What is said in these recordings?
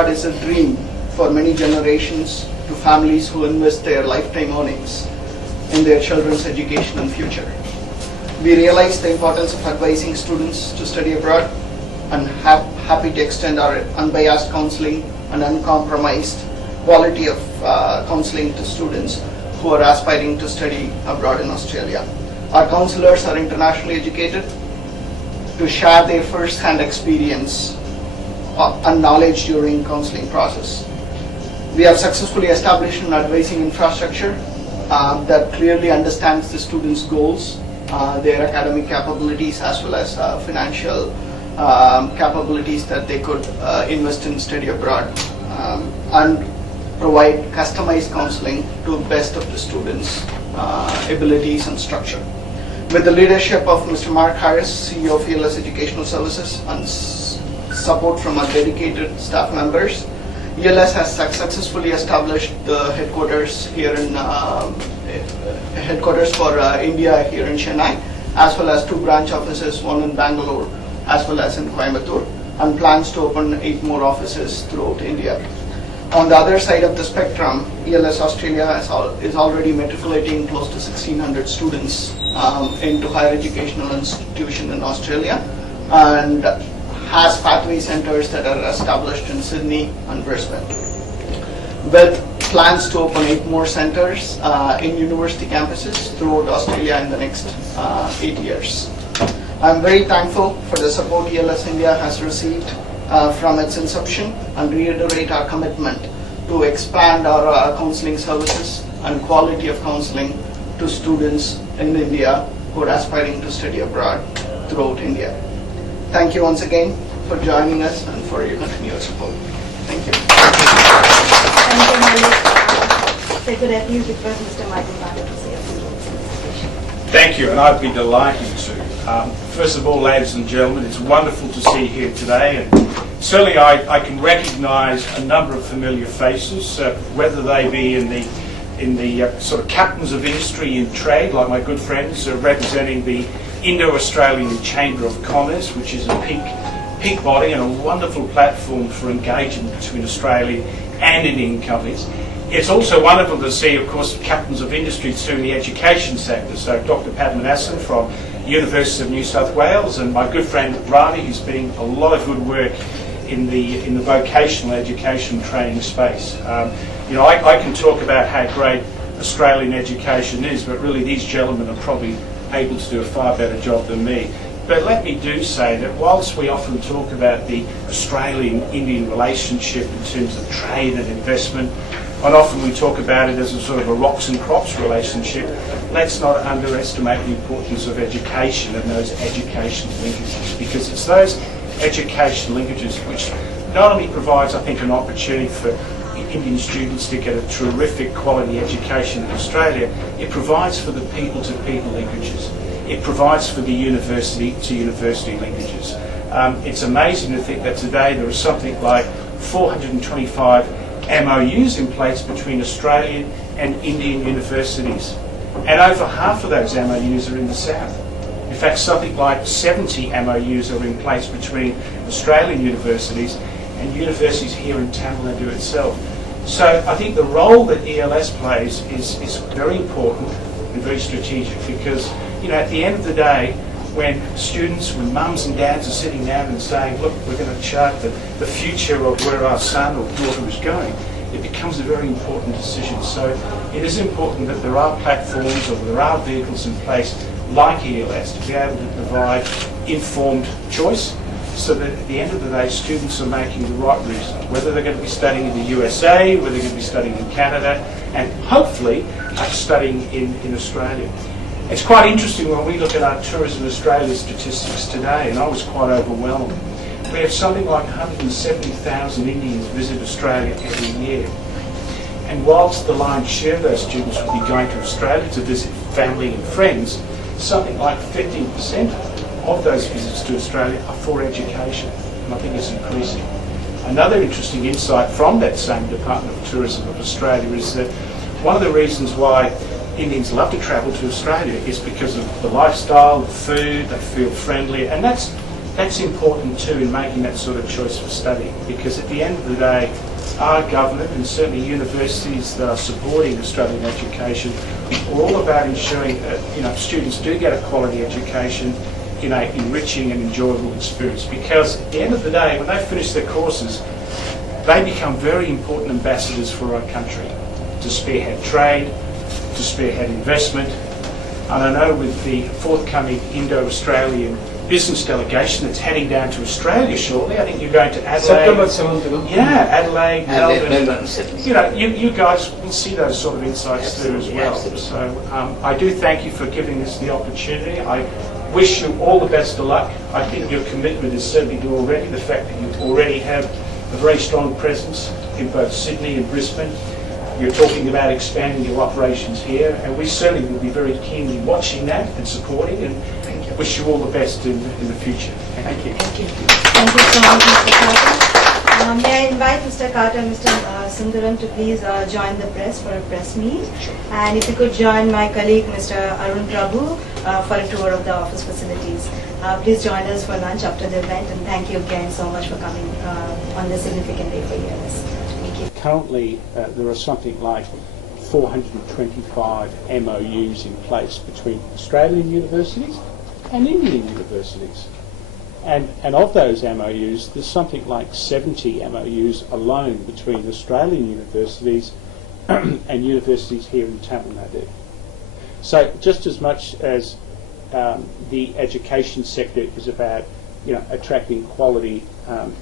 abroad is a dream for many generations to families who invest their lifetime earnings in their children's education and future. We realize the importance of advising students to study abroad and happy to extend our unbiased counseling and uncompromised quality of counseling to students who are aspiring to study abroad in Australia. Our counselors are internationally educated to share their first-hand experience and knowledge during counseling process. We have successfully established an advising infrastructure that clearly understands the students' goals, their academic capabilities, as well as financial capabilities that they could invest in study abroad, and provide customized counseling to the best of the students' abilities and structure. With the leadership of Mr. Mark Harris, CEO of FLS Education Services, and support from our dedicated staff members, ELS has successfully established the headquarters here in headquarters for India here in Chennai, as well as 2 branch offices, one in Bangalore as well as in Coimbatore, and plans to open 8 more offices throughout India. On the other side of the spectrum, ELS Australia is already matriculating close to 1,600 students into higher educational institution in Australia, and has pathway centers that are established in Sydney and Brisbane, with plans to open 8 more centers in university campuses throughout Australia in the next 8 years. I'm very thankful for the support ELS India has received from its inception, and reiterate our commitment to expand our counseling services and quality of counseling to students in India who are aspiring to study abroad throughout India. Thank you once again for joining us and for your continued support. Thank you. Thank you, Malik. Say good afternoon to Mr. Michael Bartlett, to say a few words in this session. Thank you, and I'd be delighted to. First of all, ladies and gentlemen, it's wonderful to see you here today, and certainly I can recognise a number of familiar faces, whether they be in the sort of captains of industry and trade, like my good friends representing the Indo-Australian Chamber of Commerce, which is a peak body and a wonderful platform for engagement between Australia and Indian companies. It's also wonderful to see, of course, captains of industry too in the education sector. So Dr. Padmanabhan from University of New South Wales, and my good friend Ravi, who's doing a lot of good work in the vocational education training space. I can talk about how great Australian education is, but really these gentlemen are probably able to do a far better job than me. But let me do say that whilst we often talk about the Australian-Indian relationship in terms of trade and investment, and often we talk about it as a sort of a rocks and crops relationship, let's not underestimate the importance of education and those education linkages, because it's those education linkages which not only provides, I think, an opportunity for Indian students to get a terrific quality education in Australia, it provides for the people-to-people linkages. It provides for the university-to-university linkages. It's amazing to think that today there is something like 425 MOUs in place between Australian and Indian universities. And over half of those MOUs are in the south. In fact, something like 70 MOUs are in place between Australian universities and universities here in Tamil Nadu itself. So I think the role that ELS plays is very important and very strategic, because at the end of the day, when students, when mums and dads are sitting down and saying, look, we're going to chart the future of where our son or daughter is going, it becomes a very important decision. So it is important that there are platforms or there are vehicles in place like ELS to be able to provide informed choice, so that at the end of the day students are making the right reason, whether they're going to be studying in the USA, whether they're going to be studying in Canada, and hopefully studying in Australia. It's quite interesting when we look at our Tourism Australia statistics today, and I was quite overwhelmed. We have something like 170,000 Indians visit Australia every year. And whilst the lion's share of those students will be going to Australia to visit family and friends, something like 15% of those visits to Australia are for education, and I think it's increasing. Another interesting insight from that same Department of Tourism of Australia is that one of the reasons why Indians love to travel to Australia is because of the lifestyle, the food, they feel friendly, and that's that's important too in making that sort of choice for study, because at the end of the day, our government and certainly universities that are supporting Australian education are all about ensuring that students do get a quality education in an enriching and enjoyable experience, because at the end of the day, when they finish their courses, they become very important ambassadors for our country to spearhead trade, to spearhead investment. And I know with the forthcoming Indo-Australian business delegation that's heading down to Australia shortly, I think you're going to Adelaide. Yeah, Adelaide, Melbourne. You guys will see those sort of insights there as well. Absolutely. So I do thank you for giving us the opportunity. I wish you all the best of luck. I think your commitment is certainly due already. The fact that you already have a very strong presence in both Sydney and Brisbane. You're talking about expanding your operations here, and we certainly will be very keenly watching that and supporting, and wish you all the best in the future. Thank you. Thank you. Thank you so much, Mr. Carter. May I invite Mr. Carter and Mr. Sundaram to please join the press for a press meet. Sure. And if you could join my colleague, Mr. Arun Prabhu, for a tour of the office facilities. Please join us for lunch after the event, and thank you again so much for coming on this significant day for ELS. Thank you. Currently, there are something like 425 MOUs in place between Australian universities and Indian universities. And of those MOUs, there's something like 70 MOUs alone between Australian universities and universities here in Tamil Nadu. So just as much as the education sector is about attracting quality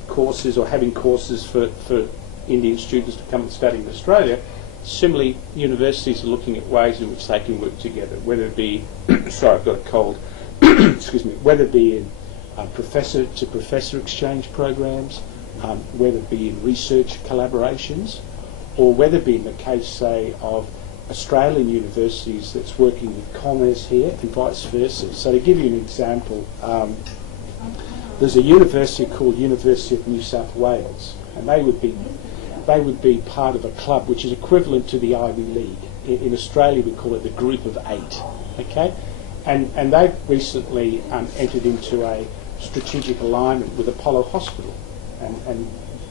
courses or having courses for Indian students to come and study in Australia, similarly universities are looking at ways in which they can work together, whether it be sorry, I've got a cold excuse me, whether it be in professor to professor exchange programs, whether it be in research collaborations, or whether it be in the case, say, of Australian universities that's working with commerce here and vice versa. So to give you an example, there's a university called University of New South Wales, and they would be part of a club which is equivalent to the Ivy League. In Australia we call it the Group of 8, okay? And they've recently entered into a strategic alignment with Apollo Hospital, and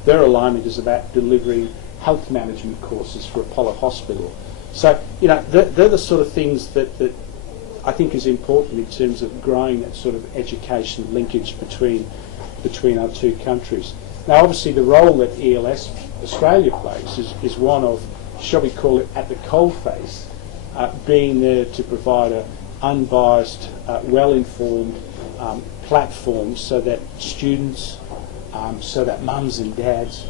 their alignment is about delivering health management courses for Apollo Hospital. So, they're the sort of things that I think is important in terms of growing that sort of education linkage between our two countries. Now, obviously, the role that ELS Australia plays is one of, shall we call it, at the coalface, being there to provide a unbiased, well-informed platform so that students, so that mums and dads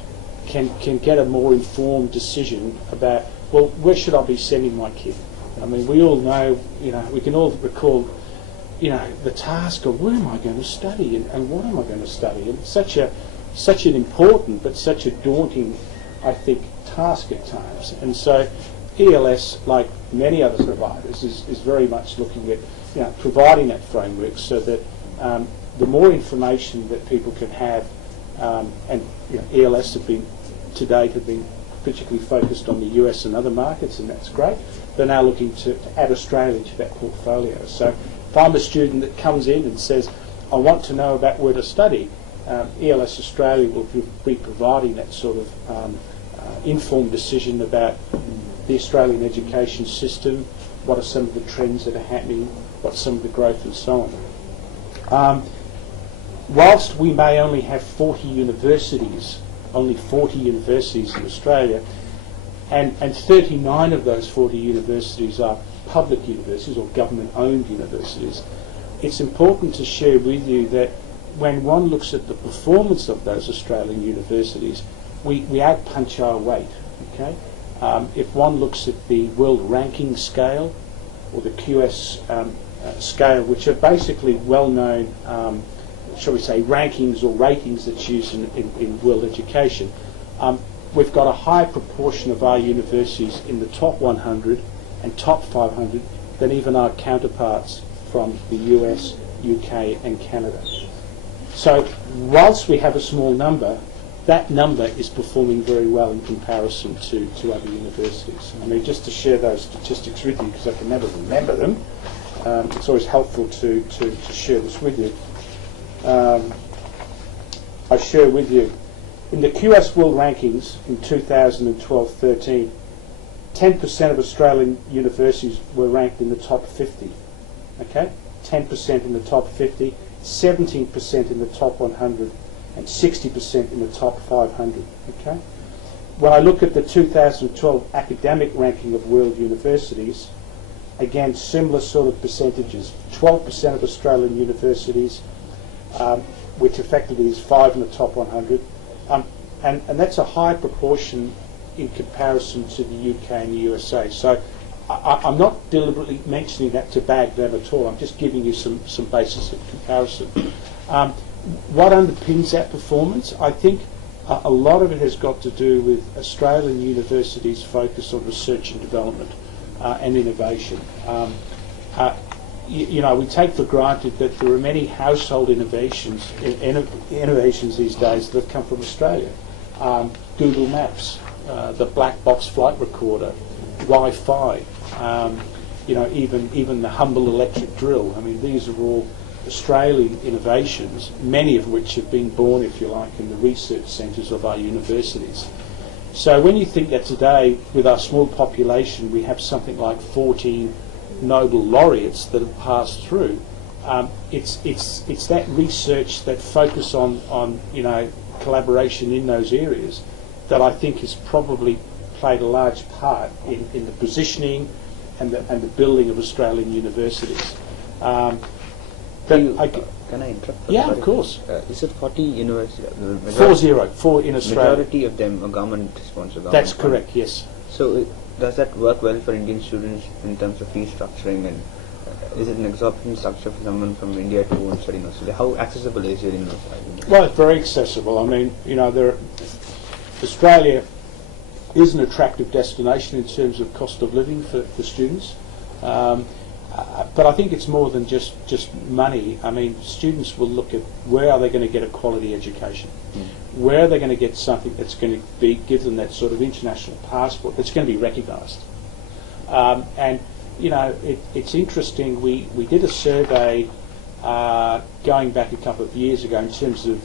can get a more informed decision about, well, where should I be sending my kid? I mean, we all know, we can all recall, the task of where am I going to study and what am I going to study? And it's such an important but such a daunting, I think, task at times. And so ELS, like many other providers, is very much looking at providing that framework so that the more information that people can have, and ELS to date have been particularly focused on the US and other markets, and that's great. They're now looking to add Australia to that portfolio. So if I'm a student that comes in and says, I want to know about where to study, ELS Australia will be providing that sort of informed decision about the Australian education system, what are some of the trends that are happening, what's some of the growth and so on. Whilst we may only have 40 universities in Australia, and 39 of those 40 universities are public universities or government-owned universities, it's important to share with you that when one looks at the performance of those Australian universities, we outpunch our weight. Okay, if one looks at the World Ranking Scale or the QS scale, which are basically well-known, shall we say, rankings or ratings that's used in world education, we've got a higher proportion of our universities in the top 100 and top 500 than even our counterparts from the US, UK and Canada. So whilst we have a small number, that number is performing very well in comparison to other universities. I mean, just to share those statistics with you, because I can never remember them, it's always helpful to share this with you. I share with you. In the QS World Rankings in 2012-13, 10% of Australian universities were ranked in the top 50. Okay, 10% in the top 50, 17% in the top 100, and 60% in the top 500. Okay. When I look at the 2012 academic ranking of world universities, again, similar sort of percentages. 12% of Australian universities, which effectively is 5 in the top 100, and that's a high proportion in comparison to the UK and the USA. So I'm not deliberately mentioning that to bag them at all. I'm just giving you some basis of comparison. What underpins that performance? I think a lot of it has got to do with Australian universities' focus on research and development and innovation. We take for granted that there are many household innovations these days that have come from Australia. Google Maps, the black box flight recorder, Wi-Fi, even the humble electric drill. I mean, these are all Australian innovations, many of which have been born, if you like, in the research centres of our universities. So when you think that today, with our small population, we have something like 14 Nobel laureates that have passed through, it's that research, that focus on collaboration in those areas, that I think has probably played a large part in the positioning and the building of Australian universities. Can I interrupt? Yeah, of course. Is it 40 universities? 4 in Australia. Majority of them are government-sponsored. That's correct, yes. So does that work well for Indian students in terms of fee structuring, and is it an exorbitant structure for someone from India to go and study in Australia? How accessible is it in Australia? Well, it's very accessible. I mean, Australia is an attractive destination in terms of cost of living for students. But I think it's more than just money. I mean, students will look at where are they going to get a quality education, where are they going to get something that's going to give them that sort of international passport that's going to be recognised. And it's interesting. We did a survey going back a couple of years ago in terms of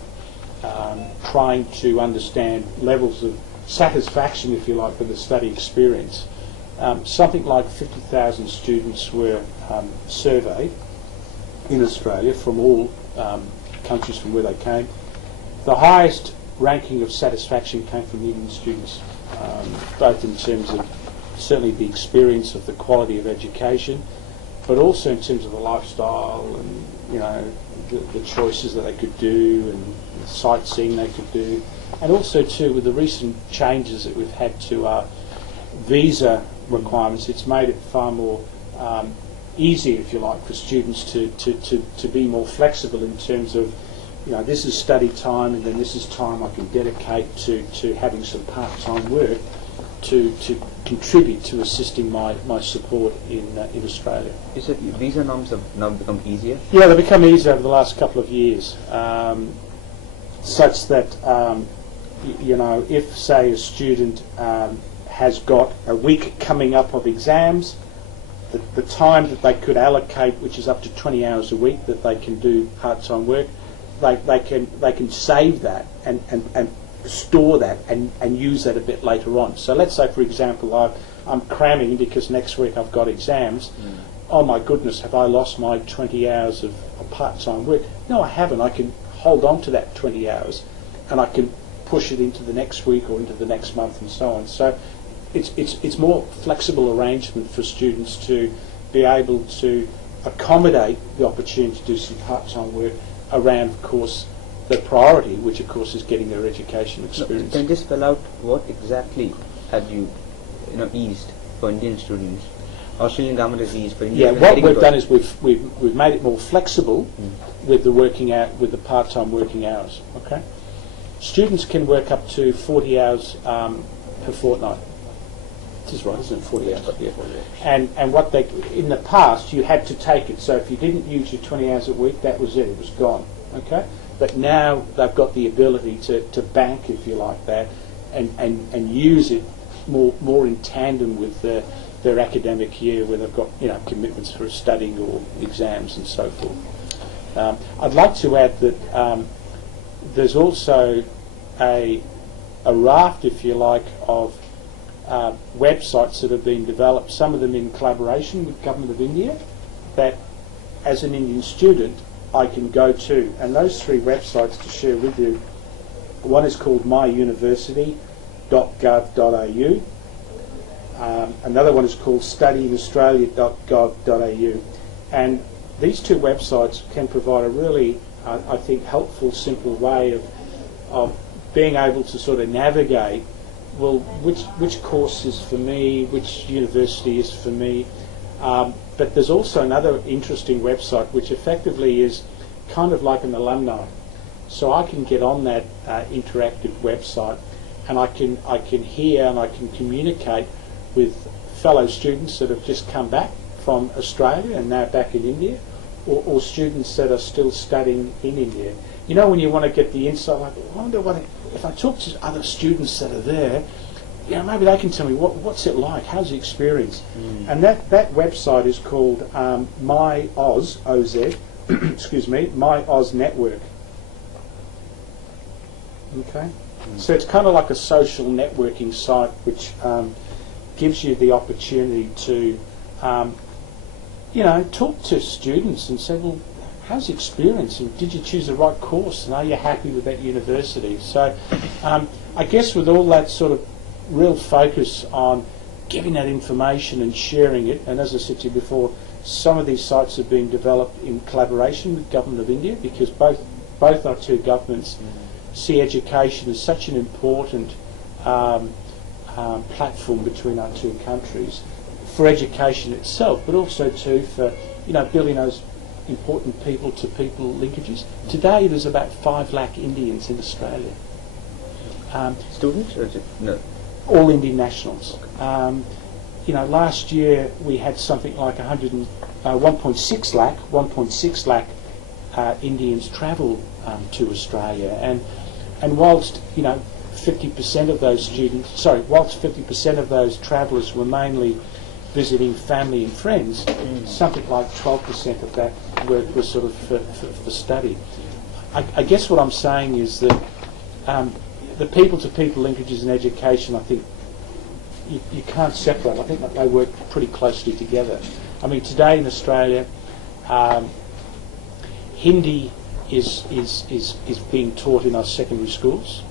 trying to understand levels of satisfaction, if you like, with the study experience. Something like 50,000 students were surveyed in Australia from all countries from where they came. The highest ranking of satisfaction came from Indian students, both in terms of certainly the experience of the quality of education, but also in terms of the lifestyle and the choices that they could do and the sightseeing they could do, and also too with the recent changes that we've had to our visa requirements. It's made it far more easy, if you like, for students to be more flexible in terms of, this is study time and then this is time I can dedicate to having some part-time work to contribute to assisting my support in Australia. Is it visa norms have now become easier? Yeah, they've become easier over the last couple of years, such that if, say, a student has got a week coming up of exams, the time that they could allocate, which is up to 20 hours a week that they can do part-time work, they can save that and store that and use that a bit later on. So let's say, for example, I'm cramming because next week I've got exams. Oh my goodness, have I lost my 20 hours of part-time work? No, I haven't. I can hold on to that 20 hours and I can push it into the next week or into the next month and so on. So it's more flexible arrangement for students to be able to accommodate the opportunity to do some part-time work around, of course, the priority, which of course is getting their education experience. Can you just spell out what exactly have you eased for Indian students? Australian government has eased for Indian. Yeah, what we've done is we've made it more flexible with the part-time working hours. Okay, students can work up to 40 hours per fortnight. This is right, isn't it? 40 hours. Yeah. And what in the past you had to take it. So if you didn't use your 20 hours a week, that was it. It was gone. Okay. But now they've got the ability to bank, if you like, that, and use it more in tandem with their academic year, where they've got commitments for studying or exams and so forth. I'd like to add that there's also a raft, if you like, of websites that have been developed, some of them in collaboration with Government of India, that as an Indian student I can go to. And those three websites to share with you, one is called myuniversity.gov.au, another one is called studyinaustralia.gov.au, and these two websites can provide a really, I think, helpful, simple way of being able to sort of navigate, well, which course is for me, which university is for me. But there's also another interesting website which effectively is kind of like an alumni. So I can get on that interactive website, and I can hear and I can communicate with fellow students that have just come back from Australia and now back in India, or students that are still studying in India. You know, when you want to get the insight, like, I wonder if I talk to other students that are there, you know, maybe they can tell me what's it like, how's the experience. And that website is called My Oz, O-Z, excuse me, My Oz Network. Okay, so it's kind of like a social networking site which gives you the opportunity to, you know, talk to students and say, well, how's the experience, and did you choose the right course, and are you happy with that university? So I guess with all that sort of real focus on giving that information and sharing it, and as I said to you before, some of these sites are being developed in collaboration with Government of India, because both our two governments see education as such an important platform between our two countries for education itself, but also too for, you know, building those important people-to-people linkages. Today there's about 5 lakh Indians in Australia. Students or is it? No. All Indian nationals. You know, last year we had something like 1.6 lakh Indians travel to Australia, and whilst, you know, 50% of those whilst 50% of those travellers were mainly visiting family and friends, something like 12% of that were sort of for study. I guess what I'm saying is that the people-to-people linkages in education, I think you can't separate. I think that they work pretty closely together. I mean, today in Australia, Hindi is being taught in our secondary schools.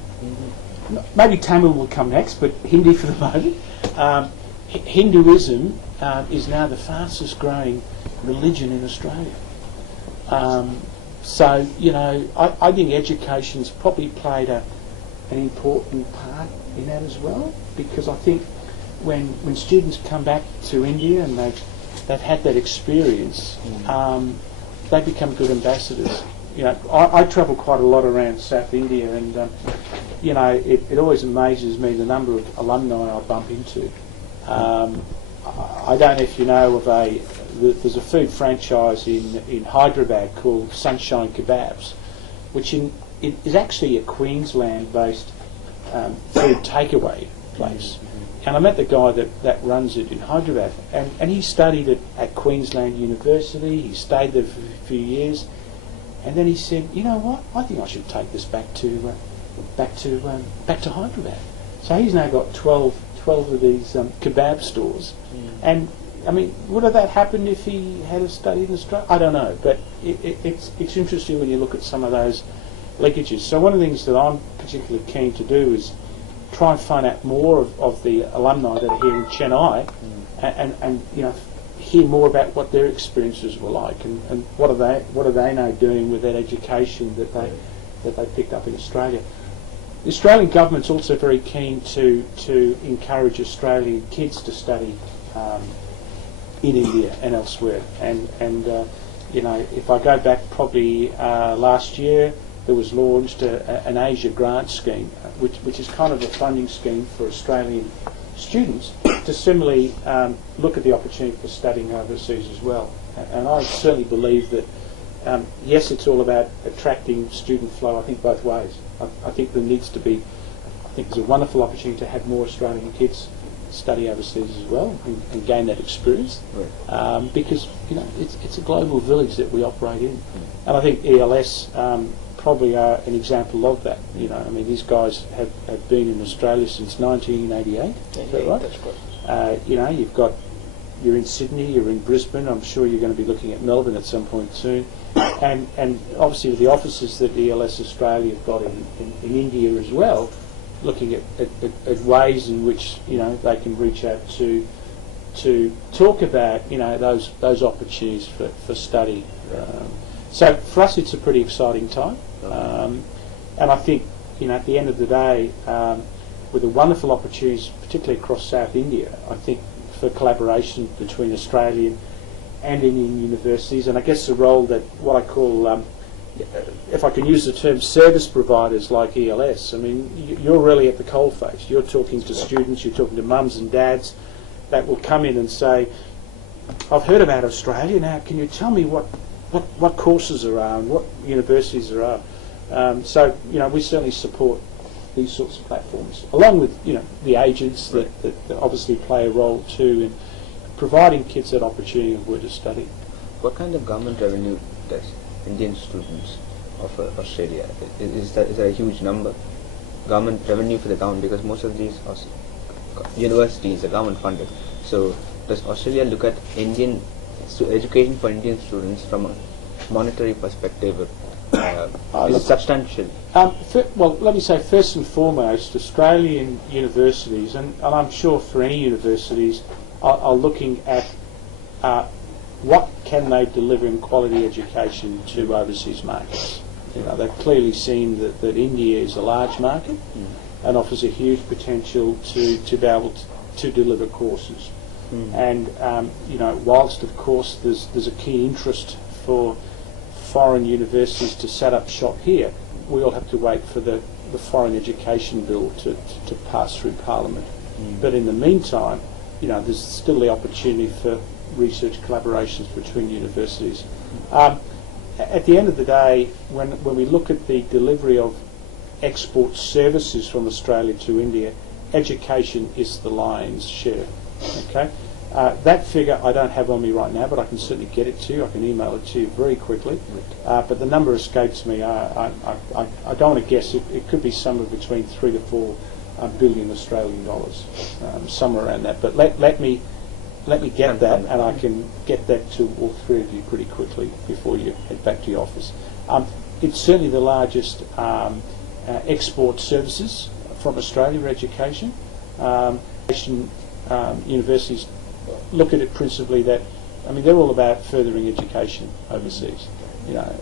Maybe Tamil will come next, but Hindi for the moment. Hinduism is now the fastest growing religion in Australia. So, you know, I think education's probably played an important part in that as well, because I think when students come back to India and they've had that experience, they become good ambassadors. You know, I travel quite a lot around South India, and you know, it always amazes me the number of alumni I bump into. I don't know if you know of there's a food franchise in Hyderabad called Sunshine Kebabs, which is actually a Queensland-based food takeaway place. And I met the guy that runs it in Hyderabad, and he studied at Queensland University. He stayed there for a few years, and then he said, you know what, I think I should take this back to Hyderabad. So he's now got 12 of these kebab stores. And I mean, would have that happened if he had studied in Australia? I don't know, but it's interesting when you look at some of those linkages. So one of the things that I'm particularly keen to do is try and find out more of the alumni that are here in Chennai, and you know, hear more about what their experiences were like, and what are they now doing with that education that they picked up in Australia. The Australian government's also very keen to encourage Australian kids to study in India and elsewhere. And you know, if I go back probably last year, there was launched an Asia grant scheme, which is kind of a funding scheme for Australian students to similarly look at the opportunity for studying overseas as well. And I certainly believe that yes, it's all about attracting student flow, I think both ways. I think there needs to be, I think there's a wonderful opportunity to have more Australian kids study overseas as well and gain that experience, because, you know, it's a global village that we operate in. And I think ELS probably are an example of that. You know, I mean, these guys have been in Australia since 1988. Is that right? That's correct. You know, you're in Sydney, you're in Brisbane. I'm sure you're going to be looking at Melbourne at some point soon. And obviously with the offices that ELS Australia have got in India as well, looking at ways in which, you know, they can reach out to talk about, you know, those opportunities for study. So for us, it's a pretty exciting time. And I think, you know, at the end of the day, with the wonderful opportunities, particularly across South India, I think for collaboration between Australian and Indian universities, and I guess the role that what I call, if I can use the term, service providers like ELS. I mean, you're really at the coalface. You're talking to students, you're talking to mums and dads that will come in and say, I've heard about Australia, now can you tell me what courses there are and what universities there are? So, you know, we certainly support these sorts of platforms, along with, you know, the agents that obviously play a role too in providing kids that opportunity of where to study. What kind of government revenue does Indian students offer Australia? Is that a huge number? Government revenue for the government, because most of these universities are government funded. So does Australia look at Indian education for Indian students from a monetary perspective? Is it substantial? Well, let me say first and foremost, Australian universities, and I'm sure for any universities, are looking at what can they deliver in quality education to overseas markets. You know, they've clearly seen that India is a large market and offers a huge potential to be able to deliver courses. And you know, whilst of course there's a key interest for foreign universities to set up shop here, we all have to wait for the foreign education bill to pass through Parliament. But in the meantime, you know, there's still the opportunity for research collaborations between universities. At the end of the day, when we look at the delivery of export services from Australia to India, education is the lion's share. Okay, that figure I don't have on me right now, but I can certainly get it to you. I can email it to you very quickly. But the number escapes me. I don't want to guess. It could be somewhere between 3 to 4 billion Australian dollars, somewhere around that. But let me get that, and I can get that to all three of you pretty quickly before you head back to your office. It's certainly the largest export services from Australia education. Universities look at it principally that, I mean, they're all about furthering education overseas. You know,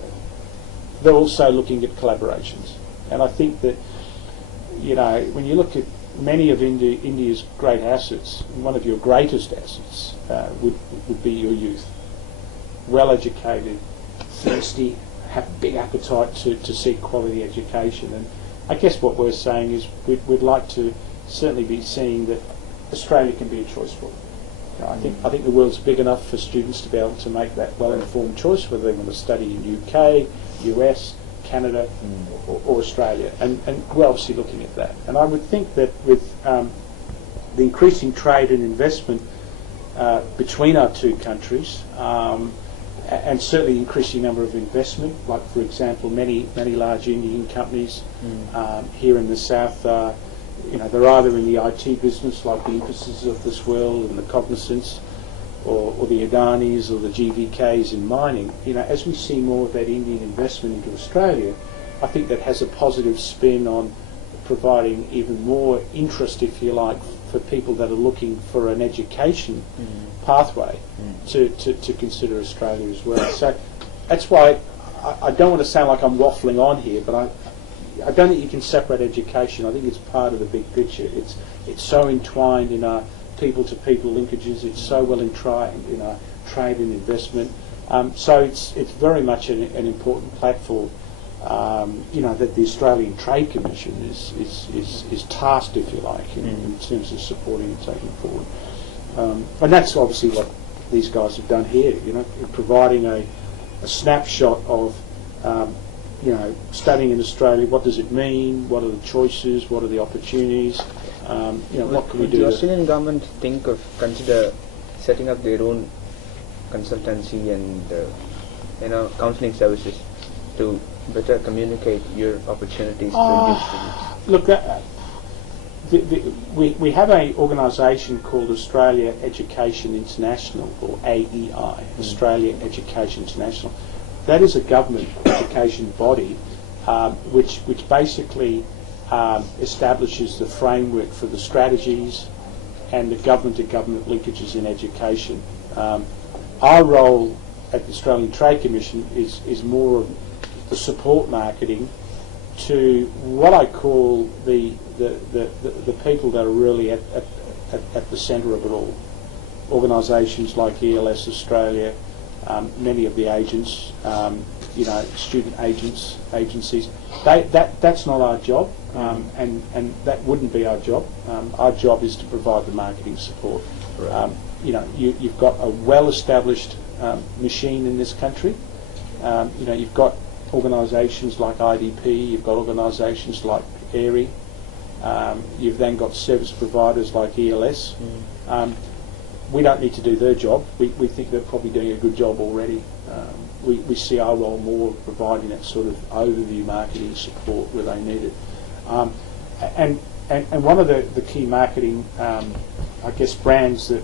they're also looking at collaborations, and I think that, you know, when you look at many of India's great assets, one of your greatest assets would be your youth. Well educated, thirsty, have a big appetite to seek quality education. And I guess what we're saying is we'd like to certainly be seeing that Australia can be a choice for them. You know, I think the world's big enough for students to be able to make that well-informed choice, whether they want to study in UK, US, Canada or Australia, and we're obviously looking at that. And I would think that with the increasing trade and investment between our two countries, and certainly the increasing number of investment, like for example many large Indian companies here in the south, you know, they're either in the IT business like the Infosys of this world and the Cognizants, or the Adanis or the GVKs in mining. You know, as we see more of that Indian investment into Australia, I think that has a positive spin on providing even more interest, if you like, for people that are looking for an education pathway to consider Australia as well. So that's why I don't want to sound like I'm waffling on here, but I don't think you can separate education. I think it's part of the big picture. It's so entwined in our people-to-people linkages. It's so well entwined in our trade and investment. So it's very much an important platform. You know, that the Australian Trade Commission is tasked, if you like, in terms of supporting and taking forward. And that's obviously what these guys have done here. You know, providing a snapshot of you know, studying in Australia. What does it mean? What are the choices? What are the opportunities? You know, what can we do? The Australian government consider setting up their own consultancy and you know, counselling services to better communicate your opportunities to Indian students? Look, we have an organisation called Australia Education International, or AEI, Australia Education International. That is a government education body which basically establishes the framework for the strategies and the government-to-government linkages in education. Our role at the Australian Trade Commission is more of the support marketing to what I call the people that are really at the centre of it all. Organisations like ELS Australia, many of the agents, student agencies. That's not our job, and that wouldn't be our job. Our job is to provide the marketing support. Right. You've got a well-established machine in this country. You've got organisations like IDP, you've got organisations like AERI, you've then got service providers like ELS. We don't need to do their job. We think they're probably doing a good job already. We see our role more providing that sort of overview marketing support where they need it. And one of the key marketing, brands or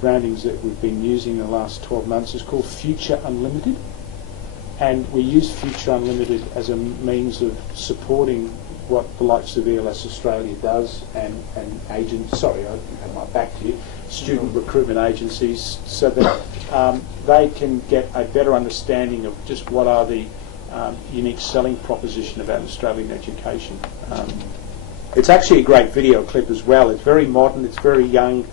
brandings that we've been using in the last 12 months is called Future Unlimited. And we use Future Unlimited as a means of supporting what the likes of ELS Australia does and agents, I have my back to you, student recruitment agencies, so that they can get a better understanding of just what are the unique selling proposition about Australian education. It's actually a great video clip as well. It's very modern, it's very young,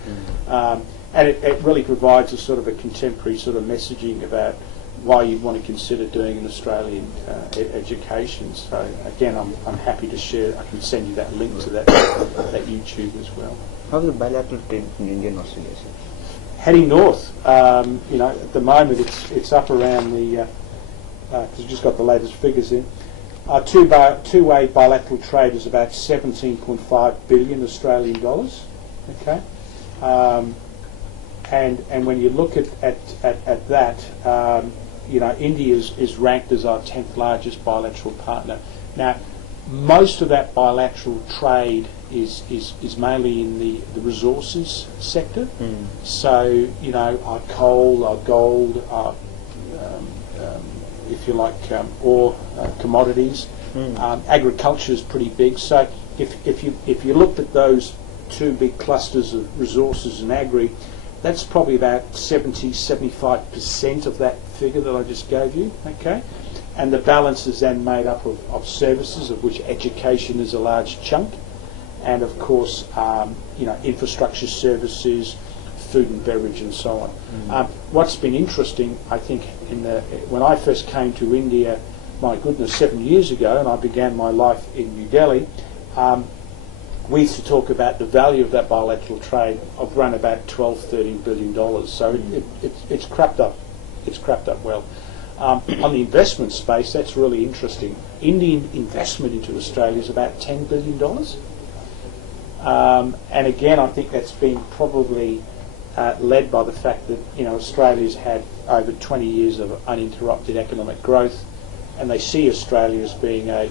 and it really provides a sort of a contemporary sort of messaging about why you'd want to consider doing an Australian education. So again, I'm happy to share. I can send you that link to that YouTube as well. How's the bilateral trade in India and Australia? Heading north, at the moment it's up around the. Because we've just got the latest figures in. Our two-way bilateral trade is about 17.5 billion Australian dollars. Okay. And when you look at that, India is ranked as our 10th largest bilateral partner. Now, most of that bilateral trade is mainly in the resources sector. So, our coal, our gold, our, if you like, ore commodities. Agriculture is pretty big. So if you looked at those two big clusters of resources and agri, that's probably about 75% of that figure that I just gave you, okay? And the balance is then made up of services, of which education is a large chunk, and of course, infrastructure services, food and beverage, and so on. What's been interesting, I think, when I first came to India, my goodness, 7 years ago, and I began my life in New Delhi, we used to talk about the value of that bilateral trade of around about $12-13 billion. So it's crept up. It's crept up well. On the investment space, that's really interesting. Indian investment into Australia is about $10 billion. And again, I think that's been probably led by the fact that Australia's had over 20 years of uninterrupted economic growth, and they see Australia as being a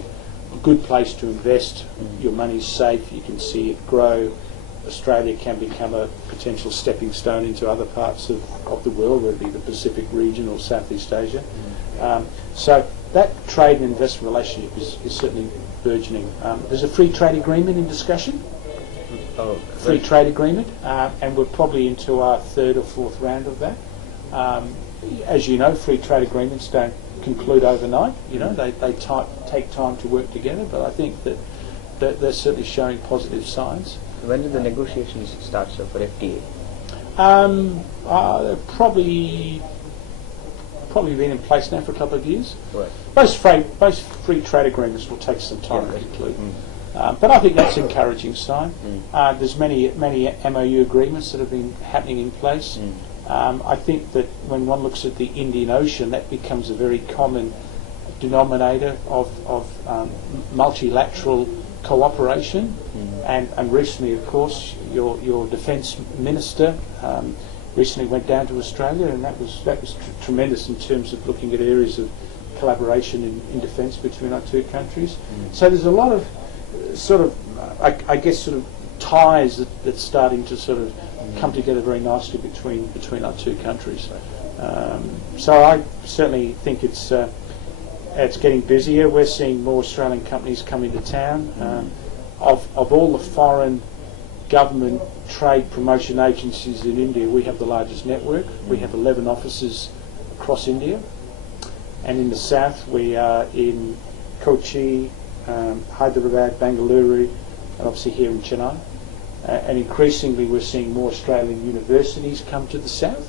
good place to invest. Your money's safe, you can see it grow. Australia can become a potential stepping stone into other parts of the world, whether it be the Pacific region or Southeast Asia. So that trade and investment relationship is certainly burgeoning. There's a free trade agreement in discussion. Free trade agreement, and we're probably into our third or fourth round of that. As you know, free trade agreements don't conclude overnight. They take time to work together, but I think that they're certainly showing positive signs. When did the negotiations start, sir, for FTA? Probably been in place now for a couple of years. Right. Most free trade agreements will take some time to conclude. But I think that's an encouraging sign. There's many MOU agreements that have been happening in place. I think that when one looks at the Indian Ocean, that becomes a very common denominator of multilateral cooperation. And recently, of course, your defence minister recently went down to Australia, and that was tremendous in terms of looking at areas of collaboration in defence between our two countries. So there's a lot of sort of, I guess, sort of ties that's starting to sort of come together very nicely between our two countries. So I certainly think it's getting busier. We're seeing more Australian companies come into town. Of all the foreign government trade promotion agencies in India, we have the largest network. We have 11 offices across India. And in the south, we are in Kochi, Hyderabad, Bengaluru, and obviously here in Chennai. And increasingly, we're seeing more Australian universities come to the south.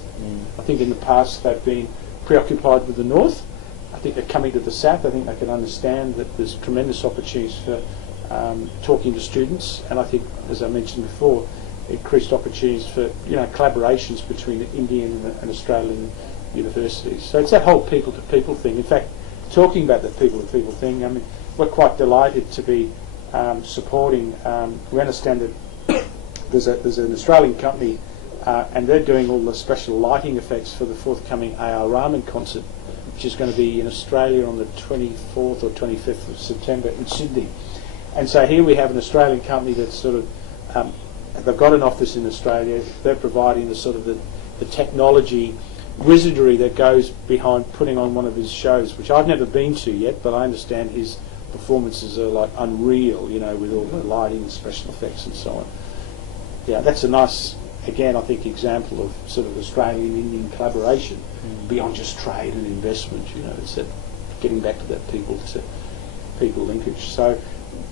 I think in the past they've been preoccupied with the north. I think they're coming to the south. I think they can understand that there's tremendous opportunities for talking to students, and I think, as I mentioned before, increased opportunities for collaborations between Indian and Australian universities. So it's that whole people-to-people thing. In fact, talking about the people-to-people thing, I mean, we're quite delighted to be supporting. We understand that there's an Australian company, and they're doing all the special lighting effects for the forthcoming A.R. Rahman concert, which is going to be in Australia on the 24th or 25th of September in Sydney. And so here we have an Australian company that's sort of, they've got an office in Australia. They're providing the sort of the technology wizardry that goes behind putting on one of his shows, which I've never been to yet, but I understand his performances are like unreal, with all the lighting and special effects and so on. Yeah, that's a nice, again, I think, example of sort of Australian-Indian collaboration beyond just trade and investment. It's that getting back to that people linkage. So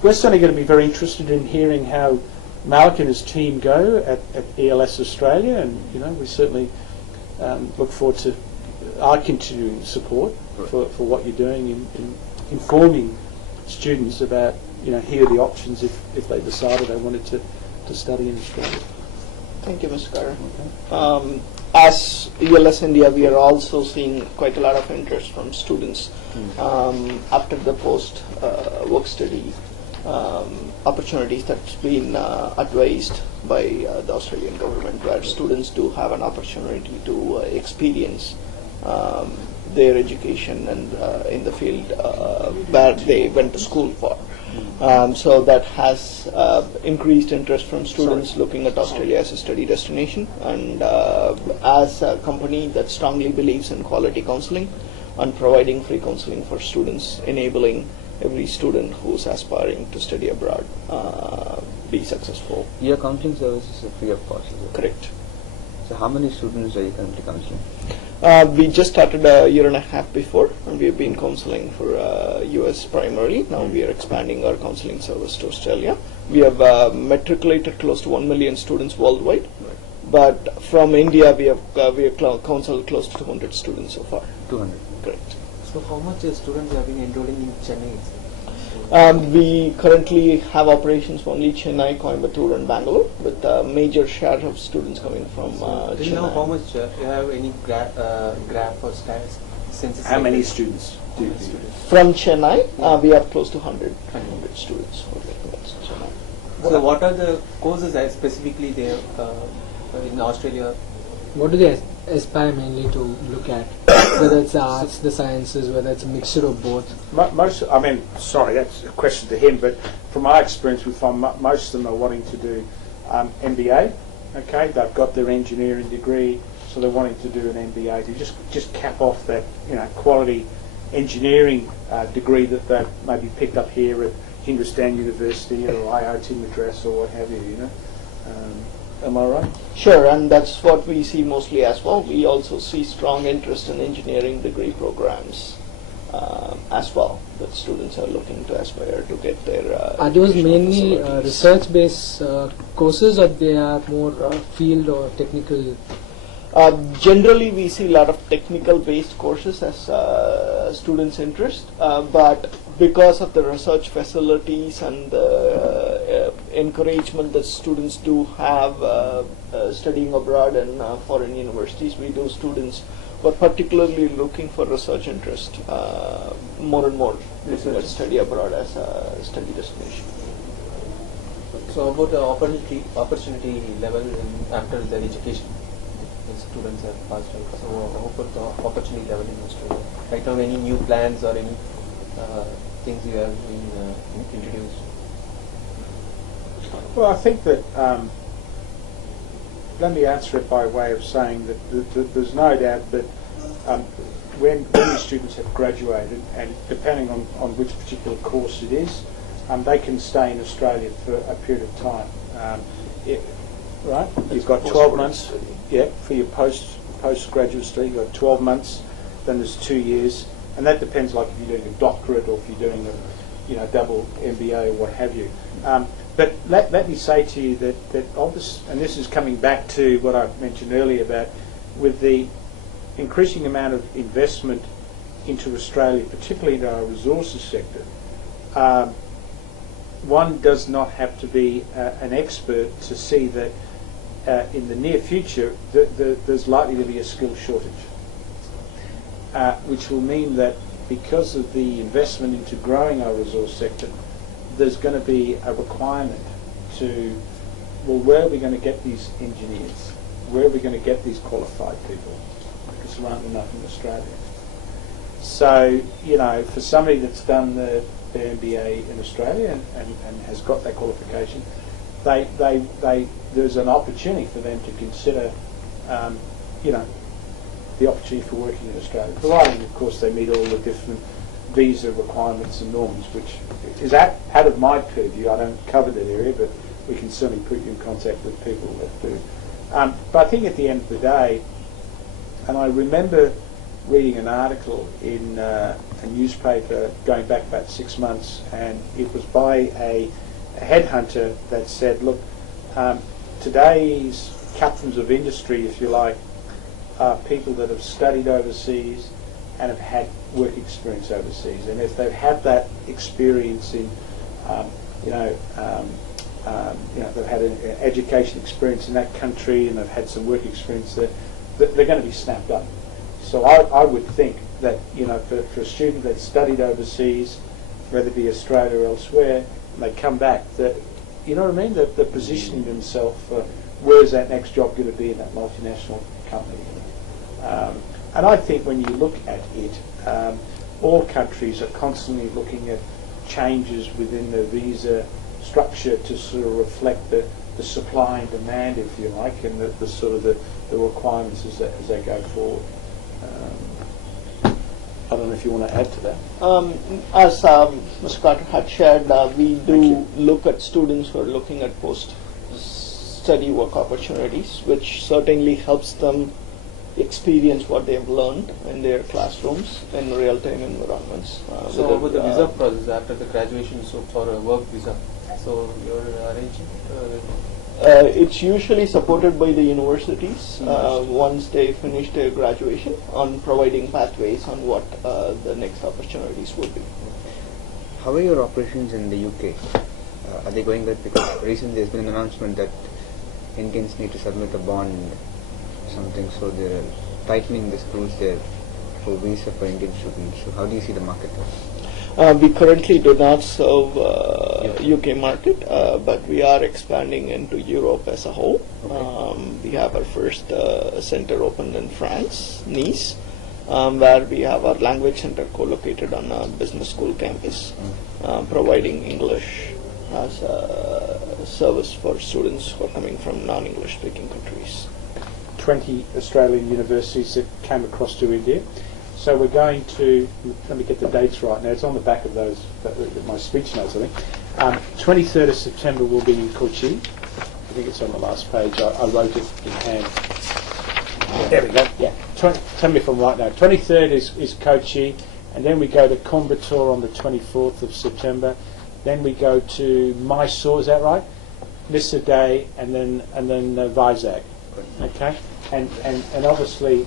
we're certainly going to be very interested in hearing how Malik and his team go at FLS Australia, and we certainly look forward to our continuing support for what you're doing in informing students about here are the options if they decided they wanted to study in Australia. Thank you, Mr. Carter. Okay. As ELS India, we are also seeing quite a lot of interest from students after the post-work study opportunities that's been advised by the Australian government, where students do have an opportunity to experience their education and in the field where they went to school for. So that has increased interest from students looking at Australia as a study destination, and as a company that strongly believes in quality counselling and providing free counselling for students, enabling every student who's aspiring to study abroad be successful. Your counselling services are free of cost, is it? Correct. So how many students are you currently counselling? We just started a year and a half before, and we have been counselling for US primarily. Now we are expanding our counselling service to Australia. We have matriculated close to 1 million students worldwide, but from India we have counseled close to 200 students so far. 200. Correct. So how much students have been enrolling in Chennai? We currently have operations only Chennai, Coimbatore and Bangalore, with a major share of students coming from Chennai. Do you know how much you have any graph or stats? How many students do you From Chennai, we have close to 100 students. Chennai. So what are the courses that specifically there in Australia? What do they aspire mainly to look at? Whether it's the arts, the sciences, whether it's a mixture of both? Sorry, that's a question to him, but from my experience, we find most of them are wanting to do MBA. Okay, they've got their engineering degree, so they're wanting to do an MBA to just cap off that quality engineering degree that they've maybe picked up here at Hindustan University or IIT Madras or what have you. Am I right? Sure, and that's what we see mostly as well. We also see strong interest in engineering degree programs as well, that students are looking to aspire to get their Are those mainly research-based courses, or they are more field or technical? Generally, we see a lot of technical-based courses as students' interest, but because of the research facilities and the encouragement that students do have studying abroad in foreign universities, we do students who are particularly looking for research interest more and more looking at study abroad as a study destination. So about the opportunity level after their education in students have passed out. So how about the opportunity level in Australia? Right now, any new plans or any things you have been introduced? Well, I think that, let me answer it by way of saying that there's no doubt that when the students have graduated, and depending on which particular course it is, they can stay in Australia for a period of time. Right? You've got 12 months, yeah, for your postgraduate study. You've got 12 months, then there's 2 years, and that depends, like if you're doing a doctorate or if you're doing a double MBA or what have you. But let me say to you that obvious, and this is coming back to what I mentioned earlier about with the increasing amount of investment into Australia, particularly into our resources sector, one does not have to be an expert to see that in the near future there's likely to be a skill shortage, which will mean that because of the investment into growing our resource sector, there's going to be a requirement to, well, where are we going to get these engineers? Where are we going to get these qualified people? Because there aren't enough in Australia. So, for somebody that's done their MBA in Australia and has got that qualification, there's an opportunity for them to consider, the opportunity for working in Australia, providing, of course, they meet all the different visa requirements and norms, which is out of my purview. I don't cover that area, but we can certainly put you in contact with people that do. But I think at the end of the day, and I remember reading an article in a newspaper going back about 6 months, and it was by a headhunter that said, look, today's captains of industry, if you like, are people that have studied overseas and have had work experience overseas. And if they've had that experience in, they've had an education experience in that country and they've had some work experience there, they're going to be snapped up. So I would think that, for a student that's studied overseas, whether it be Australia or elsewhere, and they come back, that, you know what I mean, that they're positioning themselves for where's that next job going to be in that multinational company. And I think when you look at it, all countries are constantly looking at changes within the visa structure to sort of reflect the supply and demand, if you like, and the sort of the requirements as they go forward. I don't know if you want to add to that. As Mr. Carter had shared, we do look at students who are looking at post-study work opportunities, which certainly helps them experience what they've learned in their classrooms in real-time environments. So what about the visa process after the graduation, so for a work visa? So you're arranging? It's usually supported by the universities once they finish their graduation on providing pathways on what the next opportunities would be. How are your operations in the UK? Are they going good? Because recently there's been an announcement that Indians need to submit a bond, something, so they're tightening the rules there for visa for Indian students. So how do you see the market? We currently do not serve UK market, but we are expanding into Europe as a whole. Okay. We have our first center opened in France, Nice, where we have our language center co-located on a business school campus, providing English as a service for students who are coming from non-English speaking countries. 20 Australian universities that came across to India. So we're going to, let me get the dates right now, it's on the back of those, my speech notes I think. 23rd of September will be in Kochi. I think it's on the last page, I wrote it in hand. There we go, yeah. Tell me if I'm right now. 23rd is Kochi, and then we go to Coimbatore on the 24th of September. Then we go to Mysore, is that right? Nissa Day, and then Vizag. Okay, and obviously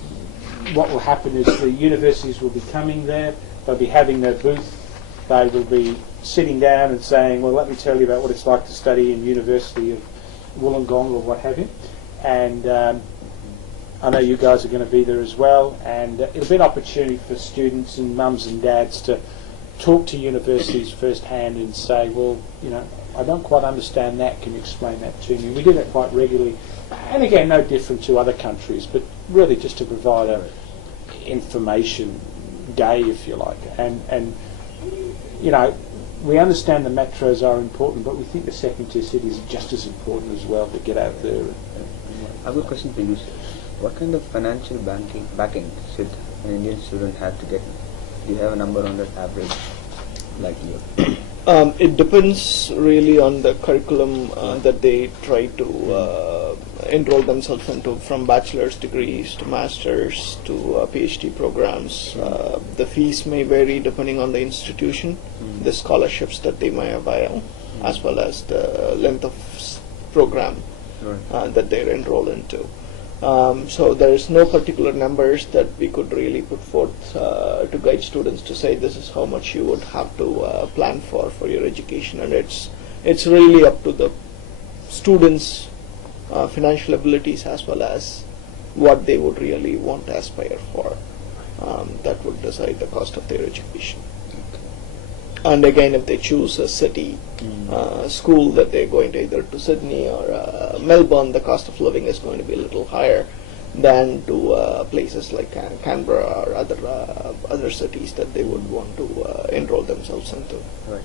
what will happen is the universities will be coming there, they'll be having their booth, they will be sitting down and saying, well, let me tell you about what it's like to study in University of Wollongong or what have you. And I know you guys are going to be there as well, and it'll be an opportunity for students and mums and dads to talk to universities firsthand and say, well, I don't quite understand that, can you explain that to me? We do that quite regularly, and again, no different to other countries, but really just to provide a information day, if you like. And you know, we understand the metros are important, but we think the second-tier cities are just as important as well to get out there. I've got a question for you, sir. What kind of financial backing should an Indian student have to get? Do you have a number on that average, like you? It depends really on the curriculum that they try to enroll themselves into, from bachelor's degrees to master's to PhD programs. The fees may vary depending on the institution, the scholarships that they may avail, as well as the length of program that they're enrolled into. So there is no particular numbers that we could really put forth to guide students to say this is how much you would have to plan for your education, and it's really up to the students' financial abilities as well as what they would really want to aspire for. That would decide the cost of their education. And again, if they choose a city school that they're going to either to Sydney or Melbourne, the cost of living is going to be a little higher than to places like Canberra or other cities that they would want to enroll themselves into. Right.